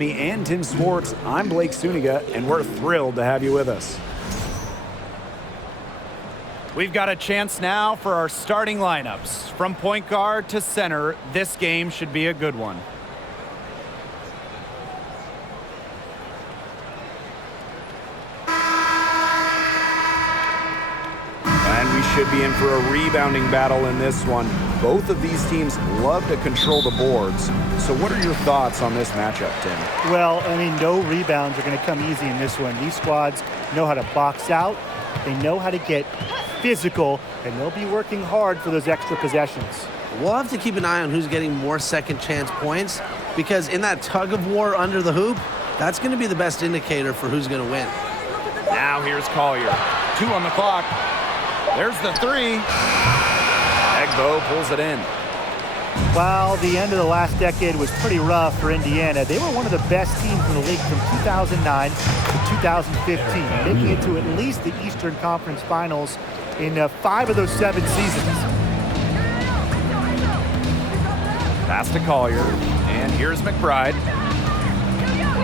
And Tim Sports, I'm Blake Suniga, and we're thrilled to have you with us. We've got a chance now for our starting lineups. From point guard to center, this game should be a good one. And we should be in for a rebounding battle in this one. Both of these teams love to control the boards. So what are your thoughts on this matchup, Tim? Well, I mean, no rebounds are going to come easy in this one. These squads know how to box out. They know how to get physical, and they'll be working hard for those extra possessions. We'll have to keep an eye on who's getting more second chance points, because in that tug of war under the hoop, that's going to be the best indicator for who's going to win. Now here's Collier. 2 on the clock. There's the 3. Egbo pulls it in. While the end of the last decade was pretty rough for Indiana, they were one of the best teams in the league from 2009 to 2015, making it to at least the Eastern Conference Finals in 5 of those 7 seasons. Pass to Collier, and here's McBride.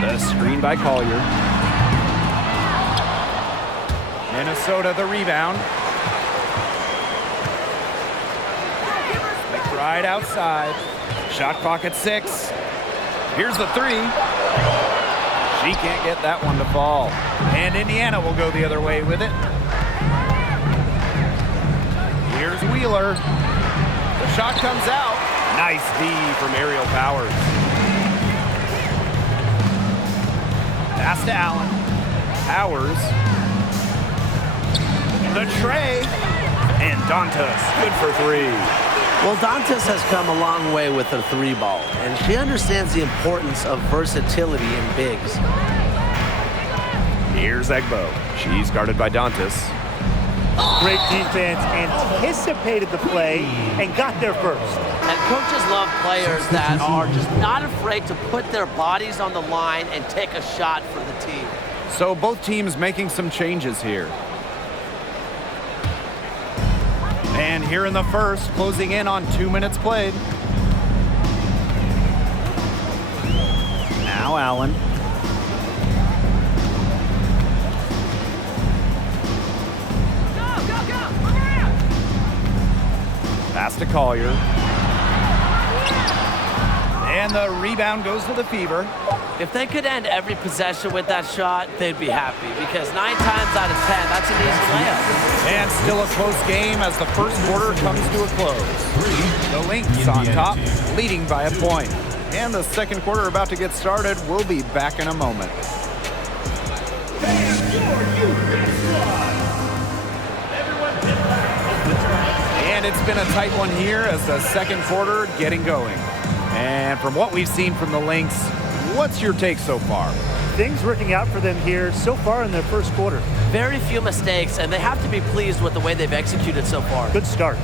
The screen by Collier. Minnesota the rebound. Right outside. Shot clock at 6. Here's the 3. She can't get that one to fall. And Indiana will go the other way with it. Here's Wheeler. The shot comes out. Nice D from Aerial Powers. Pass to Allen. Powers. The tray. And Dantas, good for 3. Well, Dantas has come a long way with her 3 ball, and she understands the importance of versatility in bigs. Here's Egbo. She's guarded by Dantas. Great defense, anticipated the play, and got there first. And coaches love players that are just not afraid to put their bodies on the line and take a shot for the team. So both teams making some changes here. And here in the first, closing in on 2 minutes played. Now Allen. Pass to Collier. And the rebound goes to the Fever. If they could end every possession with that shot, they'd be happy, because 9 times out of 10, that's an easy layup. And still a close game as the first quarter comes to a close. The Lynx on top, leading by a point. And the second quarter about to get started. We'll be back in a moment. And it's been a tight one here as the second quarter getting going. And from what we've seen from the Lynx, what's your take so far? Things working out for them here so far in their first quarter. Very few mistakes, and they have to be pleased with the way they've executed so far. Good start.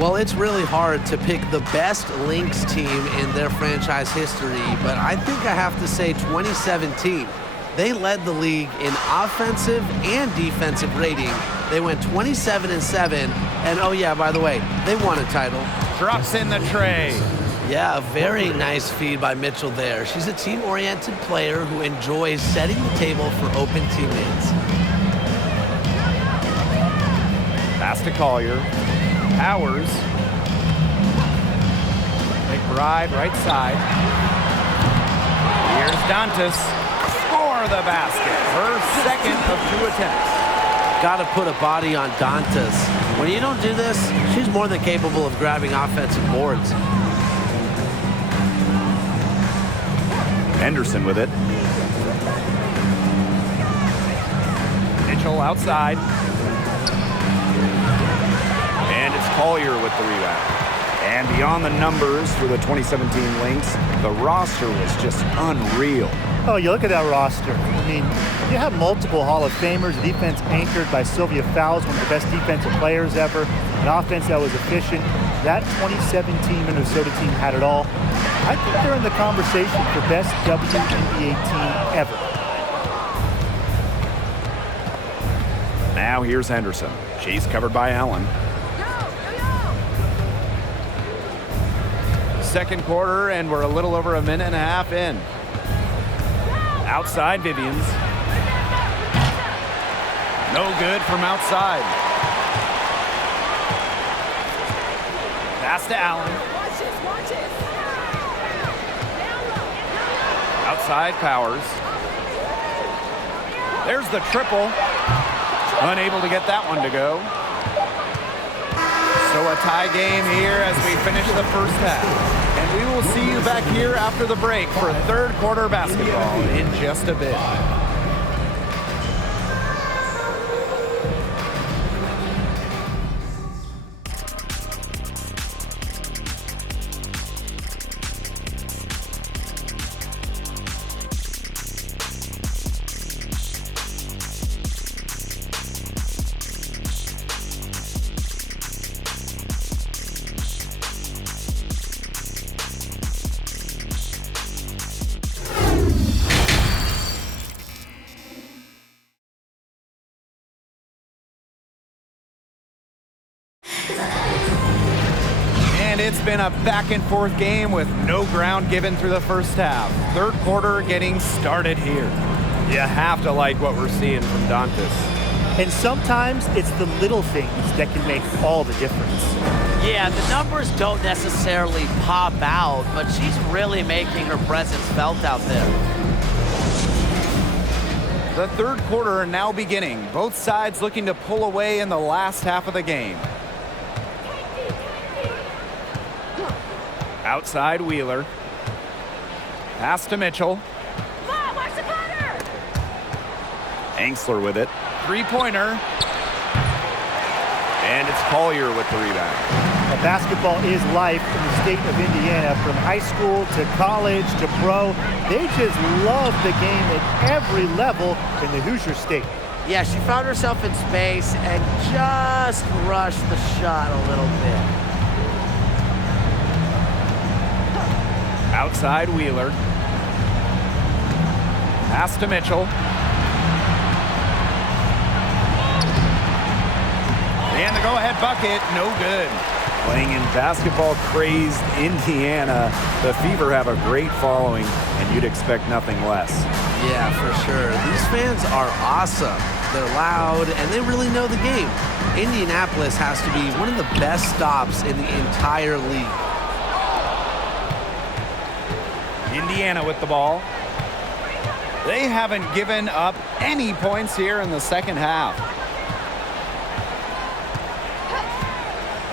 Well, it's really hard to pick the best Lynx team in their franchise history, but I think I have to say 2017. They led the league in offensive and defensive rating. They went 27-7, and oh yeah, by the way, they won a title. Drops in the tray. Yeah, a very nice feed by Mitchell there. She's a team-oriented player who enjoys setting the table for open teammates. Pass to Collier. Powers. McBride right side. Here's Dantas. For the basket. Her second of 2 attempts. Got to put a body on Dantas. When you don't do this, she's more than capable of grabbing offensive boards. Henderson with it. Mitchell outside. And it's Collier with the rebound. And beyond the numbers for the 2017 Lynx, the roster was just unreal. Oh, you look at that roster. I mean, you have multiple Hall of Famers, defense anchored by Sylvia Fowles, one of the best defensive players ever, an offense that was efficient. That 2017 Minnesota team had it all. I think they're in the conversation for best WNBA team ever. Now here's Henderson. She's covered by Allen. second quarter, and we're a little over a minute and a half in. Outside, Vivians. No good from outside. Pass to Allen. Outside, Powers. There's the triple. Unable to get that one to go. So a tie game here as we finish the first half. And we will see you back here after the break for third quarter basketball in just a bit. And it's been a back and forth game with no ground given through the first half. Third quarter getting started here. You have to like what we're seeing from Dantas. And sometimes it's the little things that can make all the difference. Yeah, the numbers don't necessarily pop out, but she's really making her presence felt out there. The third quarter now beginning. Both sides looking to pull away in the last half of the game. Outside, Wheeler. Pass to Mitchell. Mom, watch the cutter! Angsler with it. Three-pointer. And it's Collier with the rebound. Now, basketball is life in the state of Indiana, from high school to college to pro. They just love the game at every level in the Hoosier State. Yeah, she found herself in space and just rushed the shot a little bit. Outside, Wheeler. Pass to Mitchell. And the go-ahead bucket, no good. Playing in basketball-crazed Indiana, the Fever have a great following, and you'd expect nothing less. Yeah, for sure. These fans are awesome. They're loud, and they really know the game. Indianapolis has to be one of the best stops in the entire league. Indiana with the ball. They haven't given up any points here in the second half.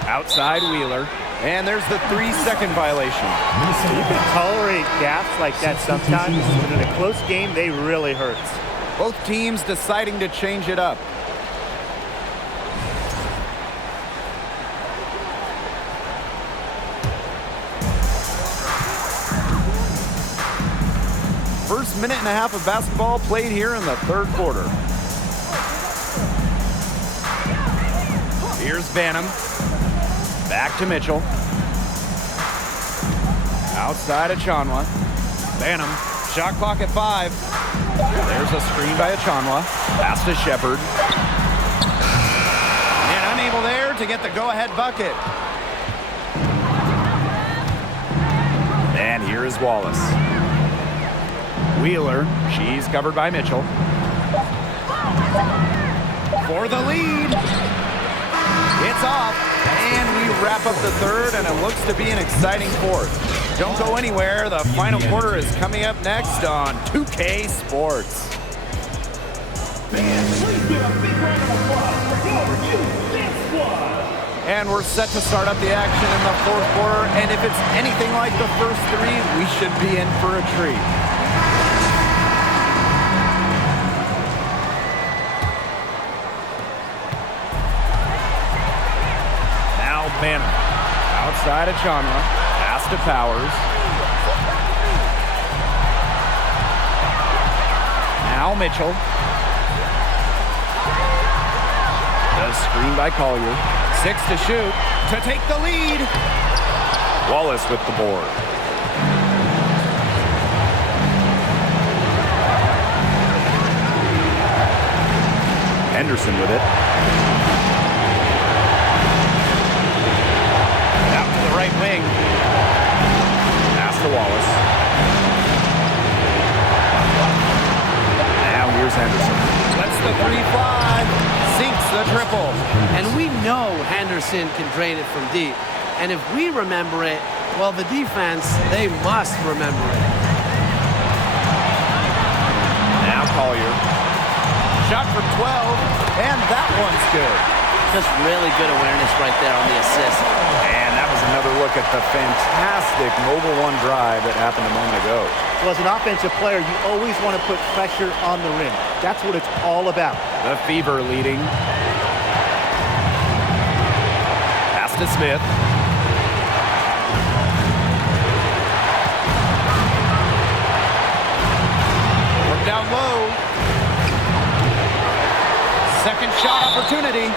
Outside, Wheeler. And there's the 3-second violation. You can tolerate gaps like that sometimes, but in a close game, they really hurt. Both teams deciding to change it up. First minute and a half of basketball played here in the third quarter. Here's Banham. Back to Mitchell. Outside Achanwa. Banham. Shot clock at 5. There's a screen by Achanwa. Pass to Shepard. And unable there to get the go-ahead bucket. And here is Wallace. Wheeler, she's covered by Mitchell. For the lead. It's off, and we wrap up the third, and it looks to be an exciting fourth. Don't go anywhere. The final quarter is coming up next on 2K Sports. And we're set to start up the action in the fourth quarter, and if it's anything like the first three, we should be in for a treat. Banner. Outside of Achanwa. Pass to Powers. Now Mitchell. The screen by Collier. 6 to shoot to take the lead. Wallace with the board. Henderson with it. Out to the right wing. full. And we know Henderson can drain it from deep. And if we remember it, well, the defense, they must remember it. Now Collier. Shot from 12, and that one's good. Just really good awareness right there on the assist. And that was another look at the fantastic Mobile One drive that happened a moment ago. So as an offensive player, you always want to put pressure on the rim. That's what it's all about. The Fever leading. Pass to Smith. From down low. Second shot opportunity.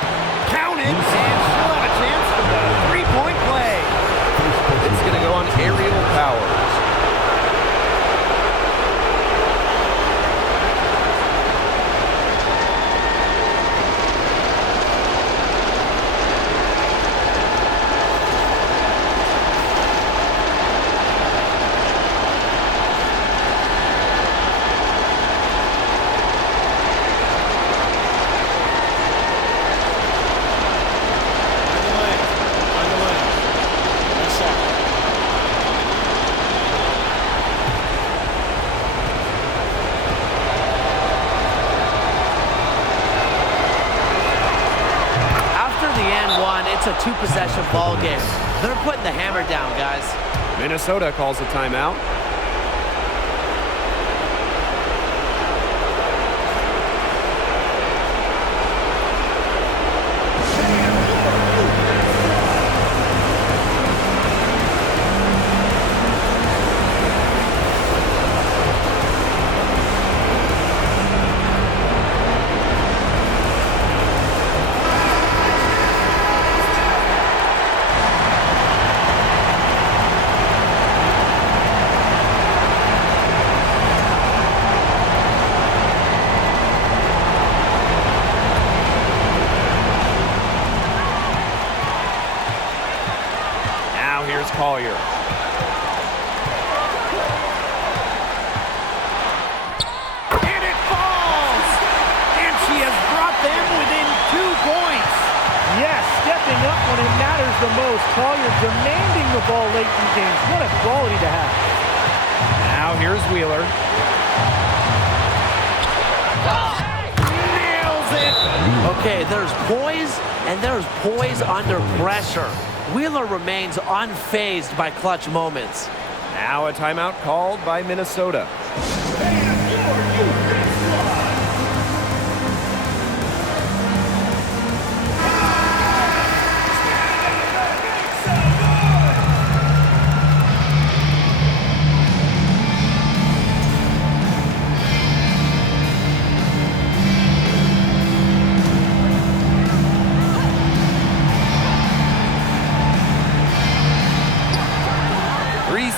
Count it, and she'll have a chance for the three-point play. It's going to go on Aerial Powers. It's a two-possession ball game. They're putting the hammer down, guys. Minnesota calls a timeout. Collier. And it falls! And she has brought them within 2 points. Yes, stepping up when it matters the most. Collier demanding the ball late in games. What a quality to have. Now here's Wheeler. Nails it! Okay, there's poise, and there's poise under pressure. Wheeler remains unfazed by clutch moments. Now a timeout called by Minnesota.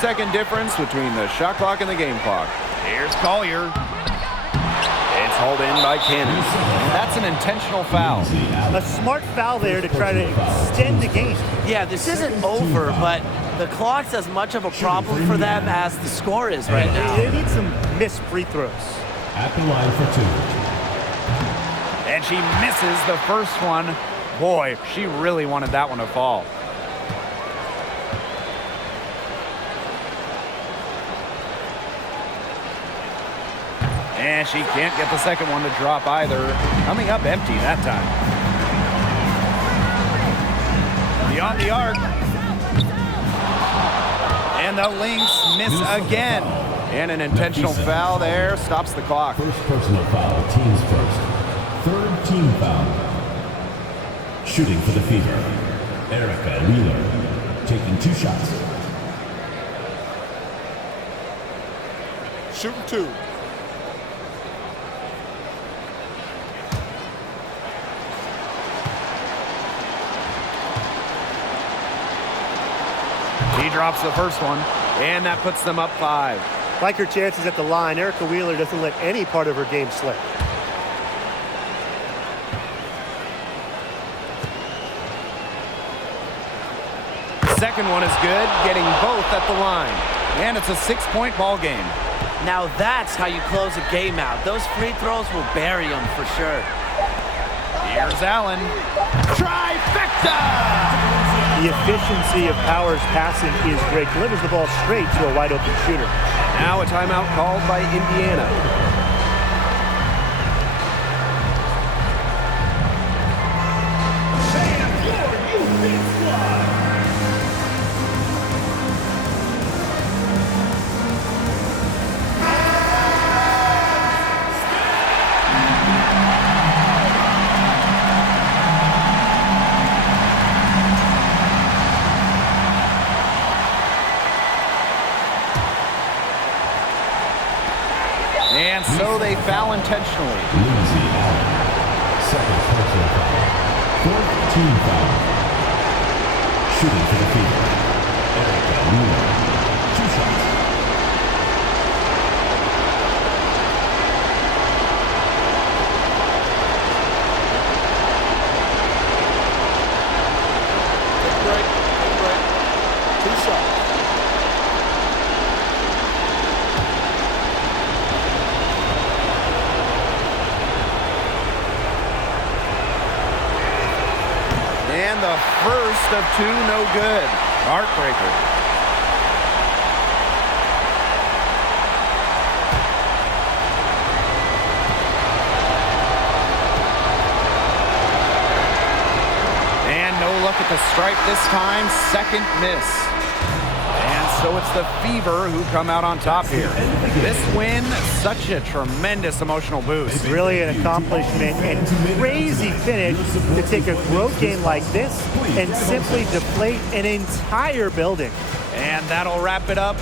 Second difference between the shot clock and the game clock. Here's Collier. It's hauled in by Cannon. That's an intentional foul. A smart foul there to try to extend the game. Yeah, this isn't over, but the clock's as much of a problem for them as the score is right now. They need some missed free throws. At the line for 2. And she misses the first one. Boy, she really wanted that one to fall. And she can't get the second one to drop either. Coming up empty that time. Beyond the arc. And the LYNX miss again. And an intentional foul there stops the clock. First personal foul, teams first. Third team foul. Shooting for the Fever. Erica Wheeler taking 2 shots. Shooting 2. He drops the first one, and that puts them up 5. Like her chances at the line, Erica Wheeler doesn't let any part of her game slip. Second one is good, getting both at the line. And it's a 6-point ball game. Now that's how you close a game out. Those free throws will bury them for sure. Here's Allen. Trifecta! The efficiency of Powers' passing is great. Delivers the ball straight to a wide open shooter. Now a timeout called by Indiana. And so they foul intentionally. Lindsay Allen, second personal foul. Fourth team foul. Shooting for the fever. Erica Wheeler, 2 shots. Break. 2 shots. And the first of 2, no good. Heartbreaker. And no look at the stripe this time. Second miss. And so it's the Fever who come out on top here. This win, such a tremendous emotional boost. Really an accomplishment and crazy finish to take a road game like this and simply deflate an entire building. And that'll wrap it up